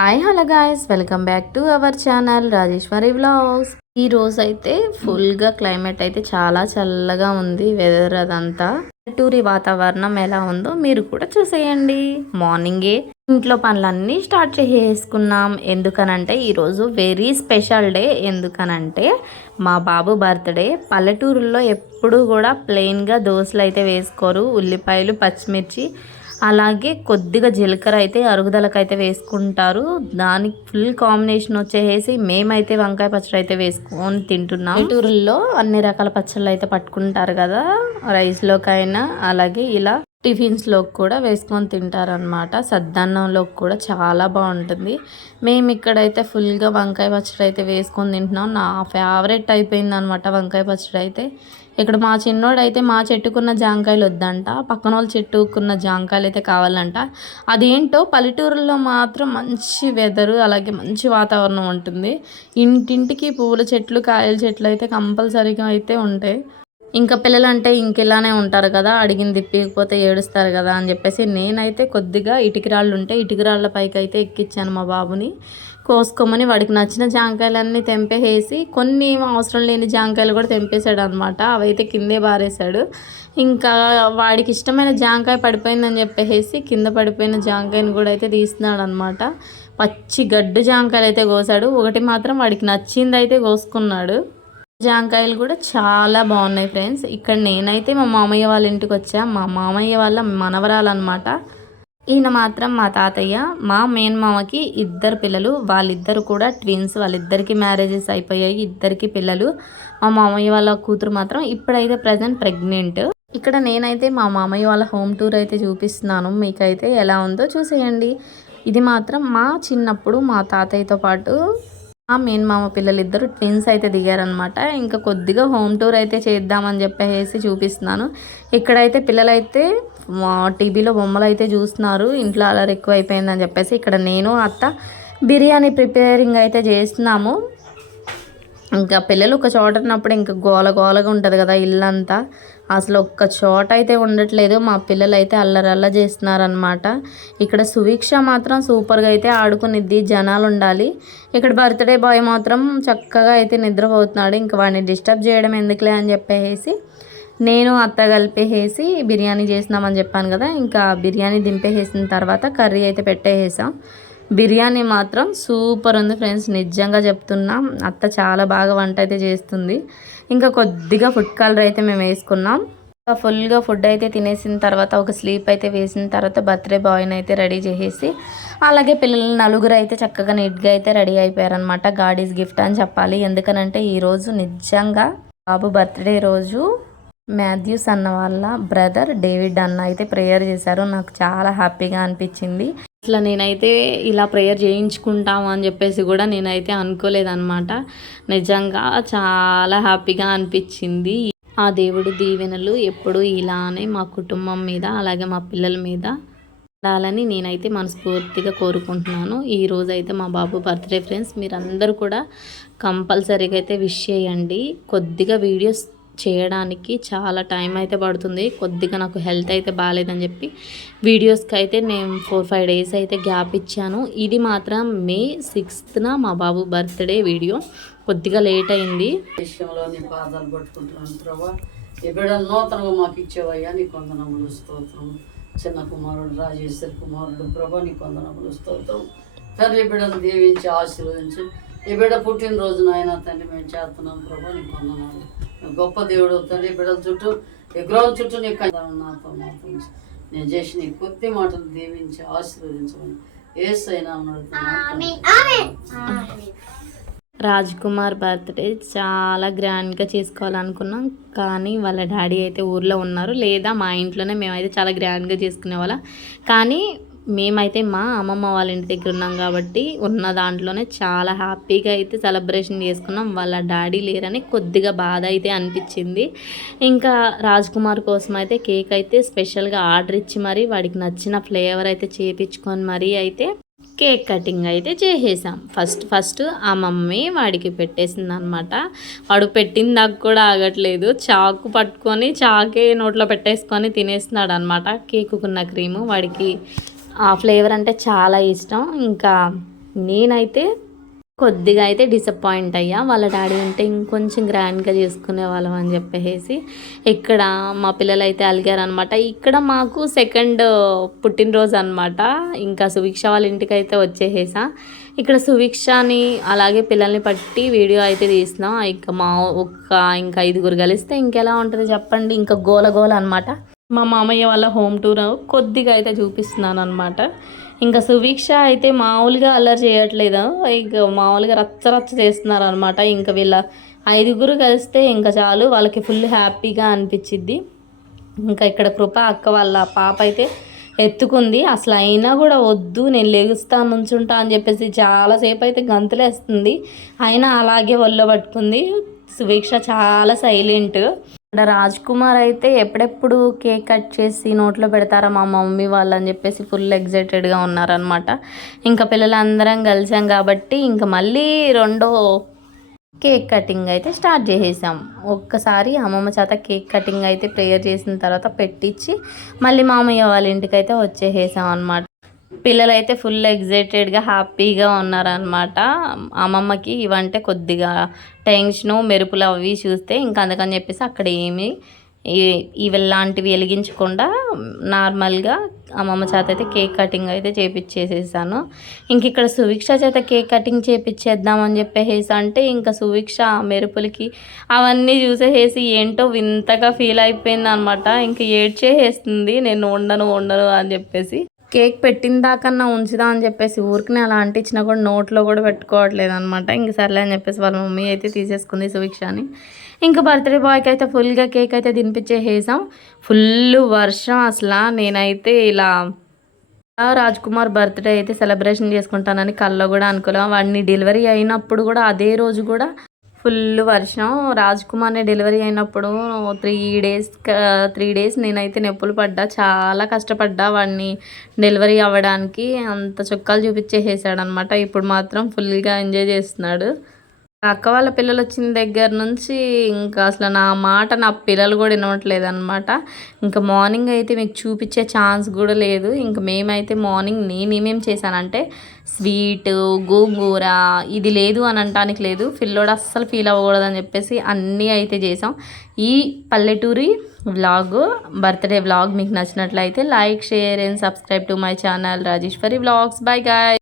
Hi hello guys, welcome back to our channel Rajeshwari vlogs. ఈ రోజు అయితే ఫుల్గా క్లైమేట్ అయితే చాలా చల్లగా ఉంది. వెదర్ అదంతా పల్లెటూరి వాతావరణం ఎలా ఉందో మీరు కూడా చూసేయండి. మార్నింగే ఇంట్లో పనులన్నీ స్టార్ట్ చేసుకున్నాం. ఎందుకనంటే ఈరోజు వెరీ స్పెషల్ డే. ఎందుకనంటే మా బాబు బర్త్డే. పల్లెటూరుల్లో ఎప్పుడు కూడా ప్లెయిన్గా దోశలు అయితే వేసుకోరు. ఉల్లిపాయలు, పచ్చిమిర్చి, అలాగే కొద్దిగా జీలకర్ర అయితే అరుగుదలకైతే వేసుకుంటారు. దానికి ఫుల్ కాంబినేషన్ వచ్చేసి మేమైతే వంకాయ పచ్చడి అయితే వేసుకొని తింటున్నాం. పల్లెటూరుల్లో అన్ని రకాల పచ్చళ్ళు అయితే పట్టుకుంటారు కదా, రైస్లోకైనా అలాగే ఇలా టిఫిన్స్లోకి కూడా వేసుకొని తింటారనమాట. సద్దన్నంలోకి కూడా చాలా బాగుంటుంది. మేము ఇక్కడైతే ఫుల్గా వంకాయ పచ్చడి అయితే వేసుకొని తింటున్నాం. నా ఫేవరెట్ అయిపోయింది అనమాట వంకాయ పచ్చడి అయితే. ఇక్కడ మా చిన్నోడు అయితే మా చెట్టుకున్న జాంకాయలు వద్దంట, పక్కన వాళ్ళ చెట్టుకున్న జాంకాయలు అయితే కావాలంట. అదేంటో పల్లెటూరులో మాత్రం మంచి వెదరు అలాగే మంచి వాతావరణం ఉంటుంది. ఇంటింటికి పూల చెట్లు, కాయల చెట్లు అయితే కంపల్సరీగా అయితే ఉంటాయి. ఇంకా పిల్లలు అంటే ఇంకెలానే ఉంటారు కదా, అడిగింది తిప్పకపోతే ఏడుస్తారు కదా అని చెప్పేసి నేనైతే కొద్దిగా ఇటుకరాళ్ళు ఉంటే ఇటుకరాళ్ళ పైకి అయితే ఎక్కించాను మా బాబుని. కోసుకోమని వాడికి నచ్చిన జాంకాయలన్నీ తెంపేసి కొన్ని అవసరం లేని జాంకాయలు కూడా తెంపేశాడు అనమాట. అవైతే కిందే బారేశాడు. ఇంకా వాడికి ఇష్టమైన జాంకాయ పడిపోయిందని చెప్పేసి కింద పడిపోయిన జాంకాయని కూడా అయితే తీస్తున్నాడు అనమాట. పచ్చి గడ్డు జాంకాయలు అయితే కోసాడు. ఒకటి మాత్రం వాడికి నచ్చింది అయితే కోసుకున్నాడు. జాంకాయలు కూడా చాలా బాగున్నాయి ఫ్రెండ్స్. ఇక్కడ నేనైతే మా మామయ్య వాళ్ళ ఇంటికి వచ్చా. మా మామయ్య వాళ్ళ మనవరాలు అనమాట. ఈయన మాత్రం మా తాతయ్య. మా మేనమామకి ఇద్దరు పిల్లలు, వాళ్ళిద్దరు కూడా ట్విన్స్. వాళ్ళిద్దరికి మ్యారేజెస్ అయిపోయాయి, ఇద్దరికి పిల్లలు. మా మామయ్య వాళ్ళ కూతురు మాత్రం ఇప్పుడైతే ప్రజెంట్ ప్రెగ్నెంట్. ఇక్కడ నేనైతే మా మామయ్య వాళ్ళ హోమ్ టూర్ అయితే చూపిస్తున్నాను. మీకైతే ఎలా ఉందో చూసేయండి. ఇది మాత్రం మా చిన్నప్పుడు మా తాతయ్యతో పాటు మా మేనమామ పిల్లలు ఇద్దరు ట్విన్స్ అయితే దిగారనమాట. ఇంకా కొద్దిగా హోమ్ టూర్ అయితే చేద్దామని చెప్పేసి చూపిస్తున్నాను. ఇక్కడైతే పిల్లలైతే టీవీలో బొమ్మలు అయితే చూస్తున్నారు. ఇంట్లో అలర్ ఎక్కువ అయిపోయిందని చెప్పేసి ఇక్కడ నేను అత్త బిర్యానీ ప్రిపేరింగ్ అయితే చేస్తున్నాము. ఇంకా పిల్లలు ఒక చోట ఉన్నప్పుడు ఇంకా గోల గోలగా ఉంటుంది కదా ఇల్లంతా. అసలు ఒక్క చోట అయితే ఉండట్లేదు. మా పిల్లలు అయితే అల్లరల్ల చేస్తున్నారనమాట. ఇక్కడ సువీక్ష మాత్రం సూపర్గా అయితే ఆడుకునిద్ది, జనాలు ఉండాలి. ఇక్కడ బర్త్డే బాయ్ మాత్రం చక్కగా అయితే నిద్రపోతున్నాడు. ఇంకా వాడిని డిస్టర్బ్ చేయడం ఎందుకులే అని చెప్పేసి నేను అత్త కలిపేసి బిర్యానీ చేసినామని చెప్పాను కదా. ఇంకా బిర్యానీ దింపేసిన తర్వాత కర్రీ అయితే పెట్టేసాం. బిర్యానీ మాత్రం సూపర్ ఉంది ఫ్రెండ్స్, నిజంగా చెప్తున్నా. అత్త చాలా బాగా వంట అయితే చేస్తుంది. ఇంకా కొద్దిగా ఫుడ్ కలర్ అయితే మేము వేసుకున్నాం. ఫుల్గా ఫుడ్ అయితే తినేసిన తర్వాత ఒక స్లీప్ అయితే వేసిన తర్వాత బర్త్డే బాయ్ని అయితే రెడీ చేసేసి అలాగే పిల్లలు నలుగురు అయితే చక్కగా నీట్గా అయితే రెడీ అయిపోయారనమాట. గాడీస్ గిఫ్ట్ అని చెప్పాలి. ఎందుకనంటే ఈరోజు నిజంగా బాబు బర్త్డే రోజు మాథ్యూస్ అన్న వాళ్ళ బ్రదర్ డేవిడ్ అన్న అయితే ప్రేయర్ చేశారు. నాకు చాలా హ్యాపీగా అనిపించింది. అసలు నేనైతే ఇలా ప్రేయర్ చేయించుకుంటాము అని చెప్పేసి కూడా నేనైతే అనుకోలేదన్నమాట. నిజంగా చాలా హ్యాపీగా అనిపించింది. ఆ దేవుడి దీవెనలు ఎప్పుడూ ఇలానే మా కుటుంబం మీద అలాగే మా పిల్లల మీద ఉండాలని నేనైతే మనస్ఫూర్తిగా కోరుకుంటున్నాను. ఈరోజు అయితే మా బాబు బర్త్డే ఫ్రెండ్స్. మీరందరూ కూడా కంపల్సరీగా అయితే విష్ చేయండి. కొద్దిగా వీడియోస్ చేయడానికి చాలా టైం అయితే పడుతుంది. కొద్దిగా నాకు హెల్త్ అయితే బాగాలేదని చెప్పి వీడియోస్కి అయితే నేను 4-5 డేస్ అయితే గ్యాప్ ఇచ్చాను. ఇది మాత్రం మే 6న మా బాబు బర్త్డే వీడియో. కొద్దిగా లేట్ అయింది. విషయంలో నీ పాదాలు పట్టుకుంటున్నాను ప్రభా. ఈ బిడ్డలు నూతనంగా మాకు ఇచ్చేవయ్యా, నీ కొందనములు స్తోత్రం. చిన్న కుమారుడు రాజేశ్వరి కుమారుడు ప్రభా, నీ కొందనములు స్తోత్రం. తండ్రి బిడ్డను దీవించి ఆశీర్వదించి ఈ బిడ్డ పుట్టినరోజున అయినా తండ్రి మేము చేస్తున్నాం ప్రభా, నీ కొందనాలు. గొప్ప దేవుడు తండ్రి. బిడ్డల చుట్టూ విగ్రహం చుట్టూ నీ నాతో మాత్రం నేను చేసి నీ కొద్ది మాటలు దీవించి ఆశీర్వదించమని యేసయ్యా రాజ్ కుమార్ బర్త్డే చాలా గ్రాండ్గా చేసుకోవాలనుకున్నాం. కానీ వాళ్ళ డాడీ అయితే ఊర్లో ఉన్నారు, లేదా మా ఇంట్లోనే మేమైతే చాలా గ్రాండ్గా చేసుకునే వాళ్ళం. కానీ మేమైతే మా అమ్మమ్మ వాళ్ళ ఇంటి దగ్గర ఉన్నాం కాబట్టి ఉన్న దాంట్లోనే చాలా హ్యాపీగా అయితే సెలబ్రేషన్ చేసుకున్నాం. వాళ్ళ డాడీ లేరని కొద్దిగా బాధ అయితే అనిపించింది. ఇంకా రాజ్ కుమార్ కోసం అయితే కేక్ అయితే స్పెషల్గా ఆర్డర్ ఇచ్చి మరీ వాడికి నచ్చిన ఫ్లేవర్ అయితే చేయించుకొని మరీ అయితే కేక్ కటింగ్ అయితే చేసేసాం. ఫస్ట్ ఆ మమ్మీ వాడికి పెట్టేసింది అనమాట. వాడు పెట్టిన దాకా కూడా ఆగట్లేదు. చాకు పట్టుకొని చాకే నోట్లో పెట్టేసుకొని తినేస్తున్నాడు అనమాట. కేకుకున్న క్రీము వాడికి ఆ ఫ్లేవర్ అంటే చాలా ఇష్టం. ఇంకా నేనైతే కొద్దిగా అయితే డిసప్పాయింట్ అయ్యా. వాళ్ళ డాడీ ఉంటే ఇంకొంచెం గ్రాండ్గా చేసుకునే వాళ్ళం అని చెప్పేసి ఇక్కడ మా పిల్లలు అయితే అలిగారనమాట. ఇక్కడ మాకు సెకండ్ పుట్టినరోజు అనమాట. ఇంకా సువిక్ష వాళ్ళ ఇంటికి అయితే వచ్చేసేసా. ఇక్కడ సువిక్షని అలాగే పిల్లల్ని పట్టి వీడియో అయితే తీసినాం. ఇంకా ఇంకా 5 కలిస్తే ఇంకెలా ఉంటుంది చెప్పండి. ఇంకా గోల గోల అనమాట. మా మామయ్య వాళ్ళ హోమ్ టూర్ కొద్దిగా అయితే చూపిస్తున్నాను అనమాట. ఇంకా సువీక్ష అయితే మామూలుగా అల్లరి చేయట్లేదు, ఇక మామూలుగా రచ్చ చేస్తున్నారు అనమాట. ఇంకా వీళ్ళ 5 కలిస్తే ఇంకా చాలు, వాళ్ళకి ఫుల్ హ్యాపీగా అనిపించిద్ది. ఇంకా ఇక్కడ కృప అక్క వాళ్ళ పాప అయితే ఎత్తుకుంది. అసలు అయినా కూడా వద్దు నేను లెగుస్తాను నుంచుంటా అని చెప్పేసి చాలాసేపు అయితే గంతులేస్తుంది. అయినా అలాగే ఒళ్ళో పట్టుకుంది. సువీక్ష చాలా సైలెంట్. ఇక్కడ రాజ్ కుమార్ అయితే ఎప్పుడెప్పుడు కేక్ కట్ చేసి నోట్లో పెడతారా మా మమ్మీ వాళ్ళు అని చెప్పేసి ఫుల్ ఎగ్జైటెడ్గా ఉన్నారనమాట. ఇంకా పిల్లలందరం కలిసాం కాబట్టి ఇంకా మళ్ళీ రెండో కేక్ కటింగ్ అయితే స్టార్ట్ చేసేసాం. ఒక్కసారి అమ్మమ్మ చేత కేక్ కటింగ్ అయితే ప్రేయర్ చేసిన తర్వాత పెట్టించి మళ్ళీ మామయ్య వాళ్ళ ఇంటికి అయితే వచ్చేసేసాం అనమాట. పిల్లలు అయితే ఫుల్ ఎగ్జైటెడ్గా హ్యాపీగా ఉన్నారనమాట. అమ్మమ్మకి ఇవంటే కొద్దిగా టెన్షను, మెరుపులు అవి చూస్తే ఇంకా అందుకని చెప్పేసి అక్కడ ఏమి ఇలాంటివి వెలిగించకుండా నార్మల్గా అమ్మమ్మ చేత అయితే కేక్ కటింగ్ అయితే చేపించేసేసాను. ఇంక ఇక్కడ సువీక్ష చేత కేక్ కటింగ్ చేపించేద్దామని చెప్పేసి అంటే ఇంకా సువీక్ష మెరుపులకి అవన్నీ చూసేసి ఏంటో వింతగా ఫీల్ అయిపోయింది అనమాట. ఇంక ఏడ్చేసేస్తుంది నేను ఉండను అని చెప్పేసి. కేక్ పెట్టిన దాకన్నా ఉంచుదా అని చెప్పేసి ఊరికి అలా అంటించినా కూడా నోట్లో కూడా పెట్టుకోవట్లేదు అనమాట. ఇంక సర్లే అని చెప్పేసి వాళ్ళ మమ్మీ అయితే తీసేసుకుంది సువీక్షని. ఇంకా బర్త్డే బాయ్కి అయితే ఫుల్గా కేక్ అయితే తినిపించేసాం. ఫుల్ వర్షం అసలు. నేనైతే ఇలా రాజ్ కుమార్ బర్త్డే అయితే సెలబ్రేషన్ చేసుకుంటానని కల్లో కూడా అనుకోలేము. వాడిని డెలివరీ అయినప్పుడు కూడా అదే రోజు కూడా ఫుల్ వర్షం. రాజ్ కుమార్ని డెలివరీ అయినప్పుడు 3 డేస్ నేనైతే నొప్పులు పడ్డా, చాలా కష్టపడ్డా వాడిని డెలివరీ అవ్వడానికి. అంత చుక్కలు చూపించేసాడనమాట. ఇప్పుడు మాత్రం ఫుల్గా ఎంజాయ్ చేస్తున్నాడు. అక్క వాళ్ళ పిల్లలు వచ్చిన దగ్గర నుంచి ఇంకా అసలు నా మాట నా పిల్లలు కూడా వినట్లేదు అనమాట. ఇంకా మార్నింగ్ అయితే మీకు చూపించే ఛాన్స్ కూడా లేదు. ఇంకా మేమైతే మార్నింగ్ నేనేమేం చేశానంటే స్వీట్, గోంగూర ఇది లేదు అని అనటానికి లేదు, పిల్లోడు అస్సలు ఫీల్ అవ్వకూడదని చెప్పేసి అన్నీ అయితే చేసాం. ఈ పల్లెటూరి వ్లాగ్, బర్త్డే వ్లాగ్ మీకు నచ్చినట్లయితే like, share and subscribe to my channel Rajeshwari vlogs. By guy.